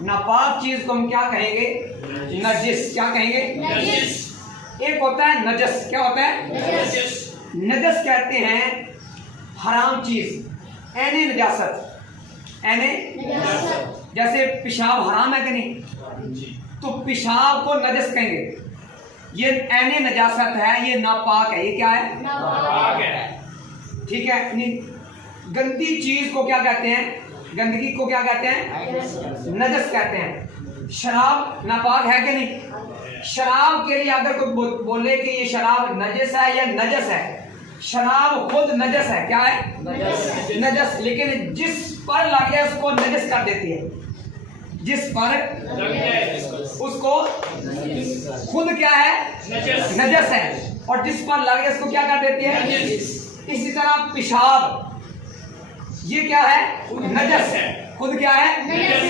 नापाक चीज को हम क्या कहेंगे? नजिस। क्या कहेंगे? नजिस। एक होता है नजस। क्या होता है? नजिस। नजस कहते हैं हराम चीज, ऐने नजासत। ऐने नजासत। जैसे पेशाब हराम है कि नहीं, तो पेशाब को नजस कहेंगे। ये ऐने नजासत है, ये नापाक है। ये क्या है? नापाक है। ठीक है। गंदी चीज को क्या कहते हैं? गंदगी को क्या कहते हैं? नजस कहते हैं। शराब नापाक है कि नहीं? शराब के लिए अगर कोई बोले कि ये शराब नजस है या नजस है, शराब खुद नजस है। क्या है? नजस। लेकिन जिस पर लगे उसको नजस कर देती है। जिस पर उसको खुद क्या है? नजस है। और जिस पर लगे उसको क्या कर देती है? इसी तरह पेशाब, ये क्या है? नजस है। खुद क्या है?